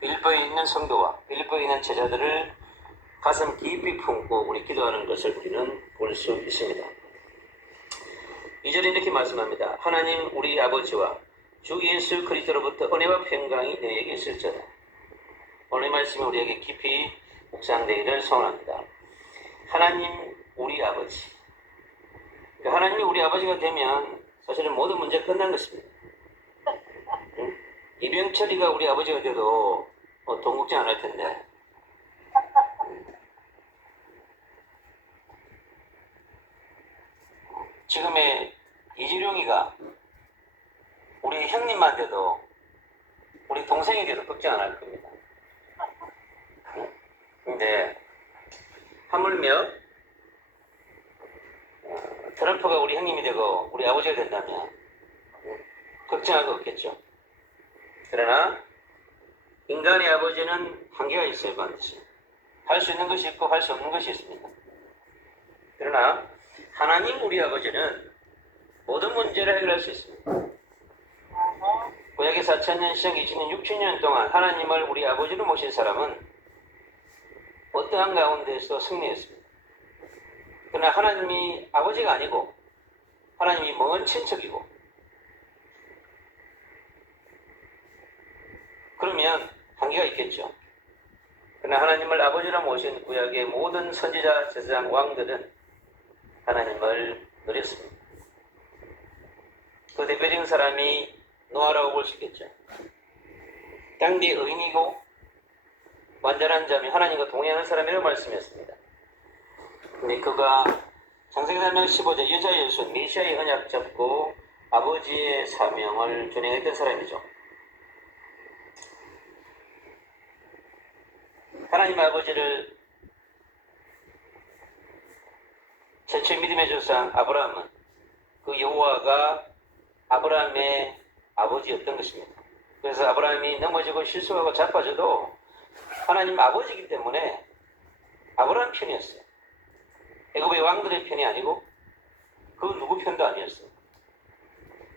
빌립보에 있는 성도와 빌립보에 있는 제자들을 가슴 깊이 품고 우리 기도하는 것을 우리는 볼 수 있습니다. 2절에 이렇게 말씀합니다. 하나님 우리 아버지와 주 예수 그리스도로부터 은혜와 평강이 너희에게 있을지어다. 오늘 말씀이 우리에게 깊이 묵상되기를 소원합니다. 하나님 우리 아버지. 하나님이 우리 아버지가 되면 사실은 모든 문제가 끝난 것입니다. 이병철이가 우리 아버지가 돼도 돈 걱정 안 할 텐데. 지금의 이지룡이가 우리 형님만 돼도 우리 동생이 돼도 걱정 안 할 겁니다. 근데 하물며 트럼프가 우리 형님이 되고 우리 아버지가 된다면 걱정할 거 없겠죠. 그러나 인간의 아버지는 한계가 있어요. 반드시 할 수 있는 것이 있고 할 수 없는 것이 있습니다. 그러나 하나님 우리 아버지는 모든 문제를 해결할 수 있습니다. 구약의 4,000년, 시작 2000년, 6000년 동안 하나님을 우리 아버지로 모신 사람은 어떠한 가운데서 승리했습니다. 그러나 하나님이 아버지가 아니고 하나님이 먼 친척이고 그러면 한계가 있겠죠. 그러나 하나님을 아버지로 모신 구약의 모든 선지자, 제사장, 왕들은 하나님을 누렸습니다. 그 대표적인 사람이 노아라고 볼 수 있겠죠. 당대 의인이고 완전한 자며 하나님과 동행하는 사람이라고 말씀했습니다. 근데 그가 창세기 3장 15절 여자 예수 메시아의 언약 잡고 아버지의 사명을 준행했던 사람이죠. 하나님 아버지를 최초의 믿음의 조상 아브라함은 그 여호와가 아브라함의 아버지였던 것입니다. 그래서 아브라함이 넘어지고 실수하고 자빠져도 하나님 아버지이기 때문에 아브라함 편이었어요. 애굽의 왕들의 편이 아니고 그 누구 편도 아니었어요.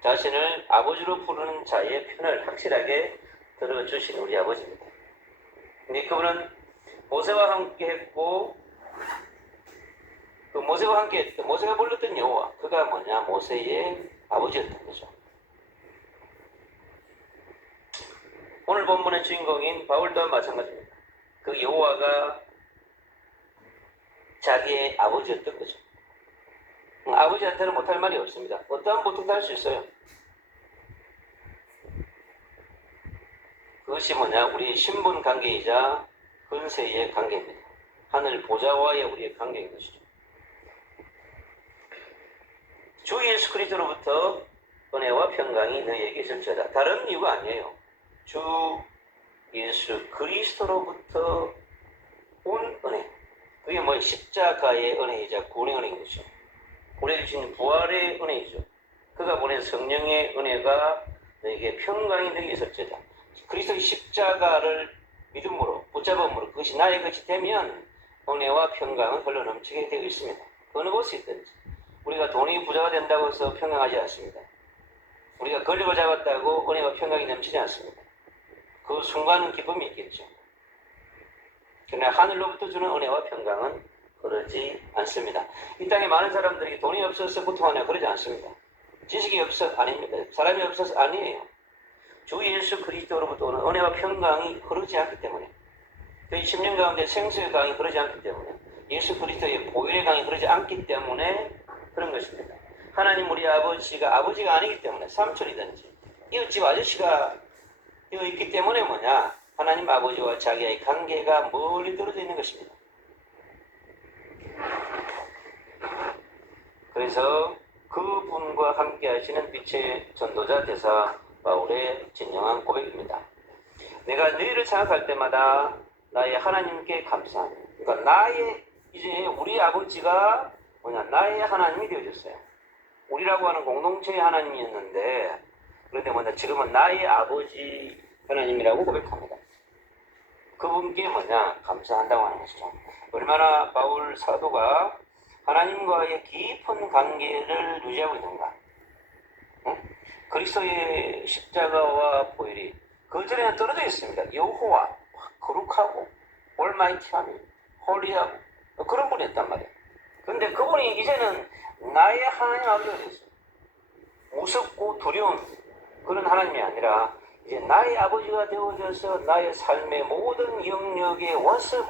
자신을 아버지로 부르는 자의 편을 확실하게 들어주신 우리 아버지입니다. 근데 그분은 모세와 함께 했고 그 모세와 함께 했던 모세가 불렀던 여호와 그가 뭐냐 모세의 아버지였던 거죠. 오늘 본문의 주인공인 바울 또한 마찬가지입니다. 그 여호와가 자기의 아버지였던 거죠. 아버지한테는 못할 말이 없습니다. 어떠한 보통도 할 수 있어요. 그것이 뭐냐 우리 신분 관계이자 근세의 관계입니다. 하늘 보좌와의 우리의 관계인 것이죠. 주 예수 그리스도로부터 은혜와 평강이 너희에게 있을지어다. 다른 이유가 아니에요. 주 예수 그리스도로부터 온 은혜. 그게 뭐 십자가의 은혜이자 구원의 은혜인 것이죠. 우리에게 주신 부활의 은혜이죠. 그가 보낸 성령의 은혜가 너에게 평강이 너에게 있을지어다. 그리스도의 십자가를 믿음으로 붙잡음으로 그것이 나의 것이 되면 은혜와 평강은 흘러넘치게 되어 있습니다. 어느 곳에 있든지 우리가 돈이 부자가 된다고 해서 평강하지 않습니다. 우리가 권력을 잡았다고 은혜와 평강이 넘치지 않습니다. 그 순간은 기쁨이 있겠죠. 그러나 하늘로부터 주는 은혜와 평강은 그러지 않습니다. 이 땅에 많은 사람들이 돈이 없어서 고통하냐 그러지 않습니다. 지식이 없어서 아닙니다. 사람이 없어서 아니에요. 주 예수 그리스도로부터 오는 은혜와 평강이 흐르지 않기 때문에 그 10년 가운데 생수의 강이 흐르지 않기 때문에 예수 그리스도의 보혈의 강이 흐르지 않기 때문에 그런 것입니다. 하나님 우리 아버지가 아니기 때문에 삼촌이든지 이웃집 아저씨가 있기 때문에 뭐냐 하나님 아버지와 자기의 관계가 멀리 떨어져 있는 것입니다. 그래서 그분과 함께 하시는 빛의 전도자 대사 바울의 진정한 고백입니다. 내가 너희를 생각할 때마다 나의 하나님께 감사합니다. 그러니까 이제 우리 아버지가 뭐냐 나의 하나님이 되어졌어요. 우리라고 하는 공동체의 하나님이었는데 그런데 뭐냐 지금은 나의 아버지 하나님이라고 고백합니다. 그분께 뭐냐 감사한다고 하는 것이죠. 얼마나 바울 사도가 하나님과의 깊은 관계를 유지하고 있는가. 그리스도의 십자가와 보혈이 그 전에는 떨어져 있습니다. 여호와, 거룩하고 올마이티하며 홀리하고 그런 분이었단 말이에요. 근데 그분이 이제는 나의 하나님 아버지가 됐어요. 무섭고 두려운 그런 하나님이 아니라 이제 나의 아버지가 되어져서 나의 삶의 모든 영역에 와서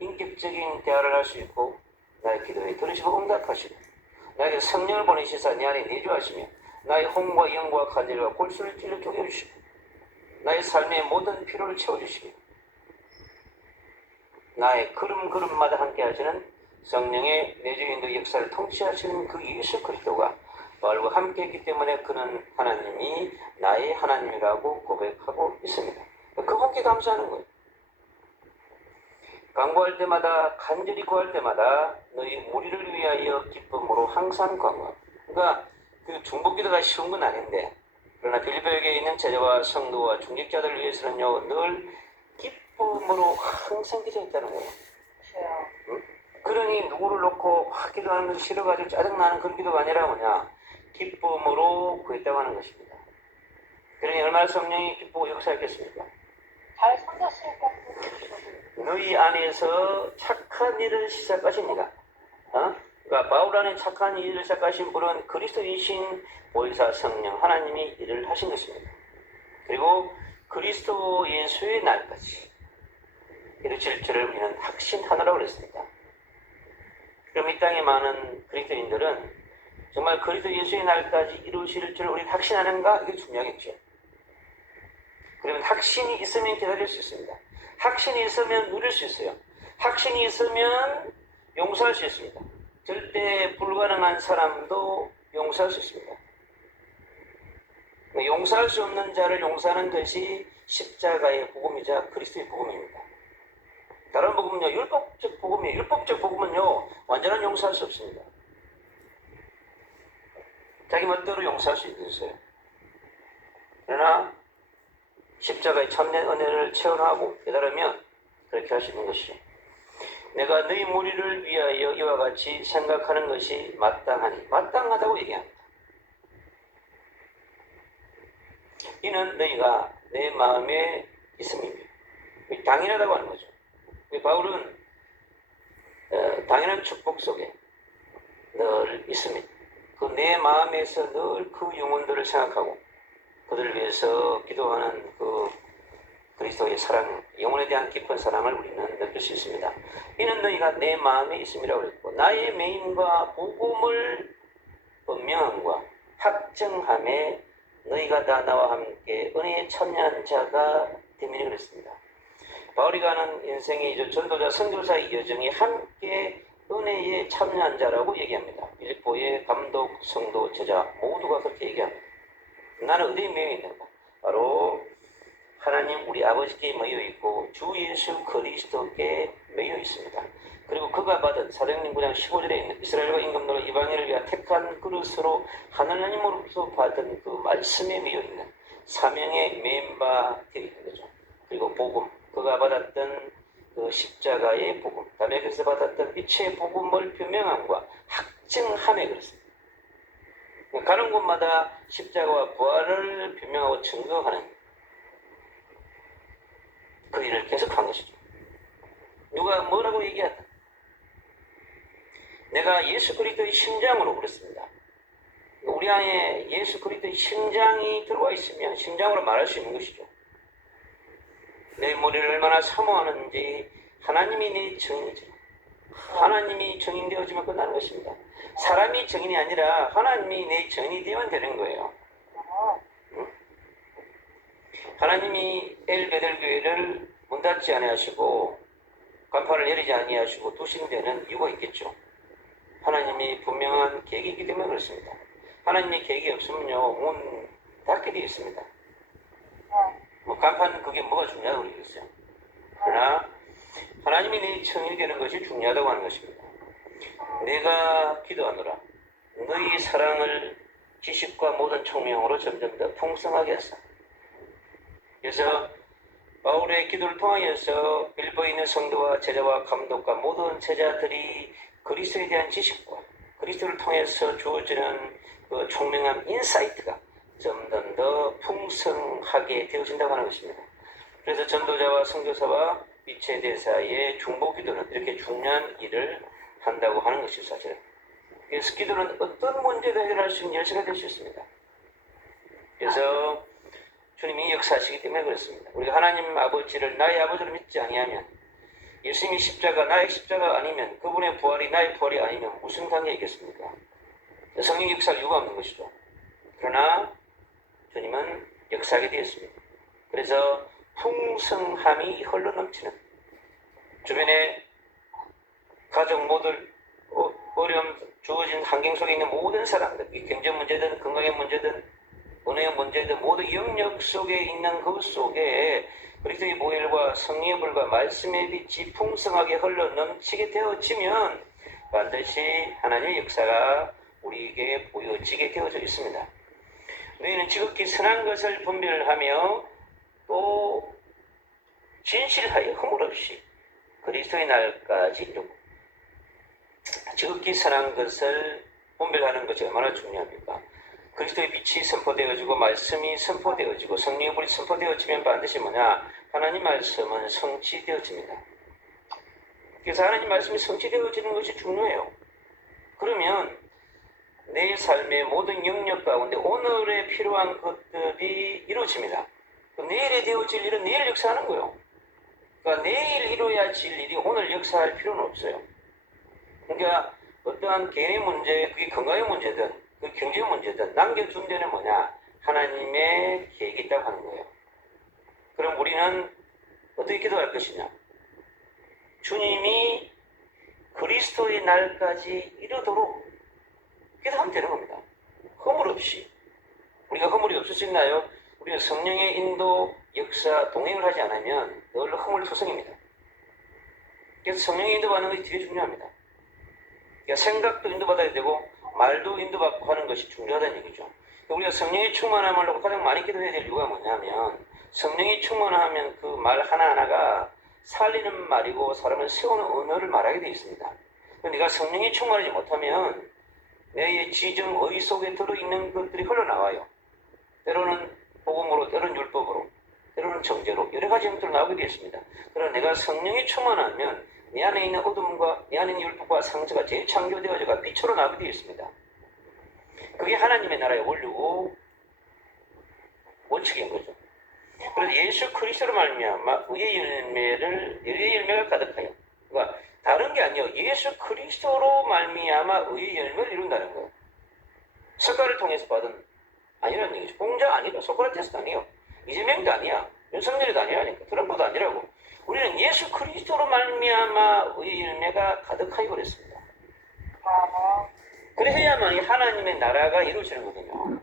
인격적인 대화를 할 수 있고 나의 기도에 들으시고 응답하시고 나에게 성령을 보내시사 내 안에 내주하시며 나의 혼과 영과 간절과 골수를 찔러 쪼개주시고 나의 삶의 모든 필요를 채워주시며 나의 걸음걸음마다 함께 하시는 성령의 내주인도 역사를 통치하시는 그 예수 그리스도가 바울과 함께 했기 때문에 그는 하나님이 나의 하나님이라고 고백하고 있습니다. 그분께 감사하는 거예요. 간구할 때마다 간절히 구할 때마다 너희 무리를 위하여 기쁨으로 항상 간구하고. 그러니까 그 중보기도가 쉬운 건 아닌데 그러나 빌보에게 있는 제자와 성도와 중직자들을 위해서는요 늘 기쁨으로 항상 기도했다는 거예요. 응? 그러니 누구를 놓고 확 기도하는 것이 싫어가지고 짜증나는 그런 기도가 아니라 기쁨으로 구했다고 하는 것입니다. 그러니 얼마나 성령이 기쁘고 역사했겠습니까? 잘 손졌으니까. 너희 안에서 착한 일을 시작하십니다. 그러니까 바울 안에 착한 일을 시작하신 분은 그리스도이신 보혜사 성령 하나님이 일을 하신 것입니다. 그리고 그리스도 예수의 날까지 이루실 줄을 우리는 확신하노라고 그랬습니다. 그럼 이 땅에 많은 그리스도인들은 정말 그리스도 예수의 날까지 이루실 줄 우리 확신하는가? 이게 중요하겠죠. 그러면 확신이 있으면 기다릴 수 있습니다. 확신이 있으면 누릴 수 있어요. 확신이 있으면 용서할 수 있습니다. 절대 불가능한 사람도 용서할 수 있습니다. 용서할 수 없는 자를 용서하는 것이 십자가의 복음이자 그리스도의 복음입니다. 다른 복음은요, 율법적 복음이에요. 율법적 복음은요, 완전한 용서할 수 없습니다. 자기 멋대로 용서할 수 있어요. 그러나 십자가의 참된 은혜를 체험하고 깨달으면 그렇게 할 수 있는 것이죠. 내가 너희 무리를 위하여 이와 같이 생각하는 것이 마땅하다고 얘기합니다. 이는 너희가 내 마음에 있음입니다. 당연하다고 하는 거죠. 바울은 당연한 축복 속에 늘 있습니다. 그 내 마음에서 늘 그 영혼들을 생각하고 그들을 위해서 기도하는 그 그리스도의 사랑, 영혼에 대한 깊은 사랑을 우리는 느낄 수 있습니다. 이는 너희가 내 마음에 있음이라고 그랬고 나의 매임과 복음을 분명함과 확정함에 너희가 다 나와 함께 은혜에 참여한 자가 되미라 그랬습니다. 바울이 가는 인생의 전도자 선교사의 여정이 함께 은혜에 참여한 자라고 얘기합니다. 빌립보의 감독, 성도, 제자 모두가 그렇게 얘기합니다. 나는 어디에 매여 있는가? 바로 하나님 우리 아버지께 매여 있고 주 예수 그리스도께 매여 있습니다. 그리고 그가 받은 사도행전 9장 15절에 있는 이스라엘과 임금들과 이방인을 위하여 택한 그릇으로 하나님으로부터 받은 그 말씀에 매여 있는 사명의 멤버 되어 있는 거죠. 그리고 복음, 그가 받았던 그 십자가의 복음, 다메섹에서 받았던 빛의 복음을 표명함과 확증함에 그렇습니다. 가는 곳마다 십자가와 부활을 표명하고 증거하는 그 일을 계속한 것이죠. 누가 뭐라고 얘기하다. 내가 예수 그리스도의 심장으로 그랬습니다. 우리 안에 예수 그리스도의 심장이 들어와 있으면 심장으로 말할 수 있는 것이죠. 내 머리를 얼마나 사모하는지 하나님이 내 증인이죠. 하나님이 증인되어지면 끝나는 것입니다. 사람이 증인이 아니라 하나님이 내 증인이 되면 되는 거예요. 하나님이 엘베델 교회를 문 닫지 아니하시고 간판을 내리지 아니하시고 두신 데는 이유가 있겠죠. 하나님이 분명한 계획이 있기 때문에 그렇습니다. 하나님의 계획이 없으면요 문 닫게 되어 있습니다. 간판 그게 뭐가 중요하다고 그러겠어요. 그러나 하나님이 내 증인이 되는 것이 중요하다고 하는 것입니다. 내가 기도하노라 너희 사랑을 지식과 모든 총명으로 점점 더 풍성하게 하사. 그래서 바울의 기도를 통하여서 빌보에 있는 성도와 제자와 감독과 모든 제자들이 그리스도에 대한 지식과 그리스도를 통해서 주어지는 그 총명한 인사이트가 점점 더 풍성하게 되어진다고 하는 것입니다. 그래서 전도자와 선교사와 빛의 대사의 중보기도는 이렇게 중요한 일을 한다고 하는 것이 사실은. 그래서 기도는 어떤 문제도 해결할 수 있는 열쇠가 될 수 있습니다. 그래서 주님이 역사하시기 때문에 그렇습니다. 우리가 하나님 아버지를 나의 아버지로 믿지 아니하면, 예수님이 십자가 나의 십자가 아니면, 그분의 부활이 나의 부활이 아니면 무슨 관계가 있겠습니까? 성령 역사할 이유가 없는 것이죠. 그러나 주님은 역사하게 되었습니다. 그래서 풍성함이 흘러넘치는, 주변에 가족 모두 어려움 주어진 환경 속에 있는 모든 사람들, 경제 문제든 건강의 문제든 은혜의 문제든 모두 영역 속에 있는 그 속에 그리스도의 보혈과 성령의 불과 말씀의 빛이 풍성하게 흘러넘치게 되어지면 반드시 하나님의 역사가 우리에게 보여지게 되어져 있습니다. 너희는 지극히 선한 것을 분별하며 또 진실하여 허물 없이 그리스도의 날까지 이루고, 지극히 선한 것을 분별하는 것이 얼마나 중요합니까? 그리스도의 빛이 선포되어지고 말씀이 선포되어지고 성령의 불이 선포되어지면 반드시 뭐냐? 하나님 말씀은 성취되어집니다. 그래서 하나님 말씀이 성취되어지는 것이 중요해요. 그러면 내 삶의 모든 영역 가운데 오늘에 필요한 것들이 이루어집니다. 내일에 되어질 일은 내일 역사하는 거예요. 그러니까 내일 이루어질 일이 오늘 역사할 필요는 없어요. 그러니까 어떠한 개인의 문제, 그게 건강의 문제든 그 경제의 문제든 남겨둔 데는 뭐냐? 하나님의 계획이 있다고 하는 거예요. 그럼 우리는 어떻게 기도할 것이냐? 주님이 그리스도의 날까지 이르도록 기도하면 되는 겁니다. 허물 없이. 우리가 허물이 없을 수 있나요? 우리가 성령의 인도, 역사, 동행을 하지 않으면 늘 허물투성입니다. 그래서 성령의 인도받는 것이 되게 중요합니다. 그러니까 생각도 인도받아야 되고 말도 인도받고 하는 것이 중요하다는 얘기죠. 우리가 성령의 충만함을 가장 많이 기도해야 될 이유가 뭐냐면, 성령이 충만하면 그 말 하나하나가 살리는 말이고 사람을 세우는 언어를 말하게 되어 있습니다. 네가 성령이 충만하지 못하면 내 지정 의 속에 들어있는 것들이 흘러나와요. 때로는 복음으로, 때로는 율법으로, 때로는 정죄로 여러 가지 형태로 나오게 되어 있습니다. 그러나 내가 성령이 충만하면 내 안에 있는 어둠과 내 안에 있는 율법과 상처가 재창조되어져가 빛으로 나오게 되어 있습니다. 그게 하나님의 나라의 원리고 원칙인 거죠. 그래서 예수 그리스도로 말미암아 의의 열매가 가득하여, 그러니까 다른 게 아니에요. 예수 그리스도로 말미암아 의의 열매를 이룬다는 거예요. 석가를 통해서 받은 아니라는 얘기죠. 공자 아니라, 소크라테스도 아니에요. 이재명도 아니야. 윤석열도 아니라니까. 트럼프도 아니라고. 우리는 예수 그리스도로 말미암아 의의 열매가 가득하여 그랬습니다. 그래야만 하나님의 나라가 이루어지는 거거든요.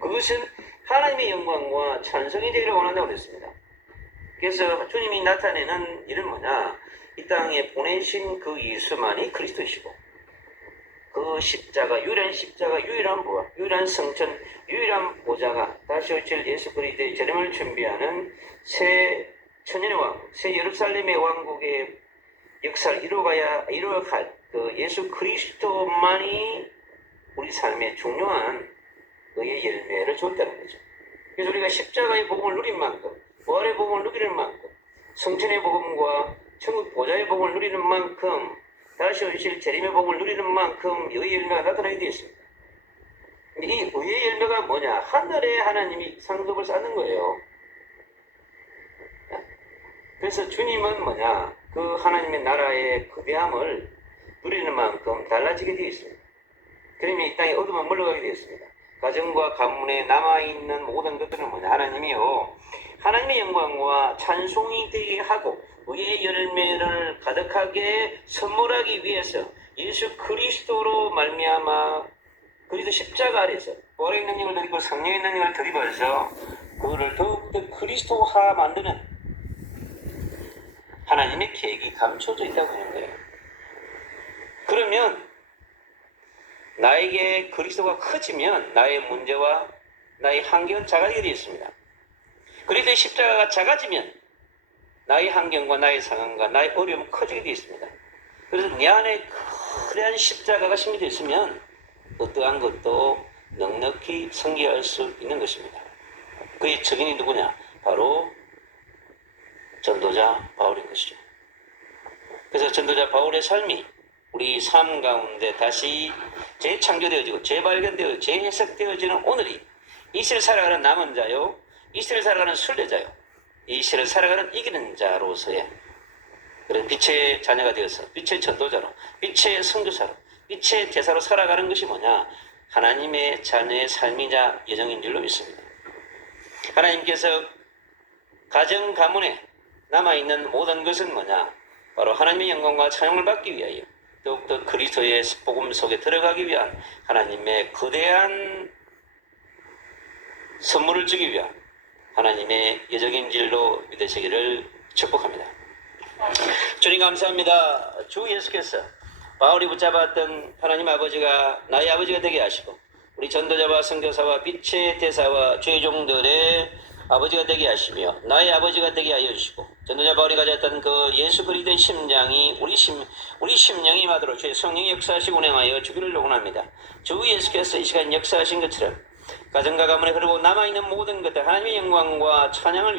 그것은 하나님의 영광과 찬송이 되기를 원한다고 그랬습니다. 그래서 주님이 나타내는 일은 뭐냐? 이 땅에 보내신 그 예수만이 그리스도이시고, 그 십자가, 유일한 부활, 유일한 성천, 유일한 보좌가 다시 오실 예수 그리스도의 재림을 준비하는 새 천년의 왕국, 새 예루살렘의 왕국의 역사를 이루어갈 그 예수 그리스도만이 우리 삶의 중요한 의의 열매를 줬다는 거죠. 그래서 우리가 십자가의 복음을 누린 만큼, 부활의 복음을 누리는 만큼, 성천의 복음과 천국 보좌의 복음을 누리는 만큼, 다시 오실 재림의 복음을 누리는 만큼 의의 열매가 나타나게 되어 있습니다. 근데 이 의의 열매가 뭐냐? 하늘에 하나님이 상급을 쌓는 거예요. 그래서 주님은 뭐냐? 그 하나님의 나라의 거대함을 누리는 만큼 달라지게 되어 있습니다. 그러면 이 땅에 어둠은 물러가게 되어 있습니다. 가정과 가문에 남아있는 모든 것들은 뭐냐? 하나님이요, 하나님의 영광과 찬송이 되게 하고 의의 열매를 가득하게 선물하기 위해서 예수 그리스도로 말미암아 그리스도 십자가 아래서 부활의 능력을 드리고 성령의 능력을 드리면서 그거를 더욱더 그리스도화 만드는 하나님의 계획이 감춰져 있다고 하는 거예요. 그러면 나에게 그리스도가 커지면 나의 문제와 나의 환경은 작아지게 되어 있습니다. 그리스도의 십자가가 작아지면 나의 환경과 나의 상황과 나의 어려움은 커지게 되어 있습니다. 그래서 내 안에 거대한 십자가가 심겨져 있으면 어떠한 것도 넉넉히 성취할 수 있는 것입니다. 그의 적인이 누구냐? 바로 전도자 바울인 것이죠. 그래서 전도자 바울의 삶이 우리 삶 가운데 다시 재창조되어지고 재발견되어 재해석되어지는 오늘이 이 시를 살아가는 남은 자요, 이 시를 살아가는 순례자요, 이 시를 살아가는 이기는 자로서의 그런 빛의 자녀가 되어서 빛의 전도자로, 빛의 선교사로, 빛의 대사로 살아가는 것이 뭐냐? 하나님의 자녀의 삶이자 예정인 줄로 믿습니다. 하나님께서 가정 가문에 남아있는 모든 것은 뭐냐? 바로 하나님의 영광과 찬양을 받기 위하여 더욱더 그리스도의 복음 속에 들어가기 위한 하나님의 거대한 선물을 주기 위한 하나님의 예정인 줄로 믿으시기를 축복합니다. 주님 감사합니다. 주 예수께서 바울이 붙잡았던 하나님 아버지가 나의 아버지가 되게 하시고 우리 전도자와 선교사와 빛의 대사와 주의 종들의 아버지가 되게 하시며 나의 아버지가 되게 하여 주시고 전도자 바울이 가졌던 그 예수 그리스도의 심장이 우리 심령이 마도록 주의 성령이 역사하시고 운행하여 주기를 원합니다. 주 예수께서 이 시간 역사하신 것처럼 가정과 가문에 흐르고 남아있는 모든 것들 하나님의 영광과 찬양을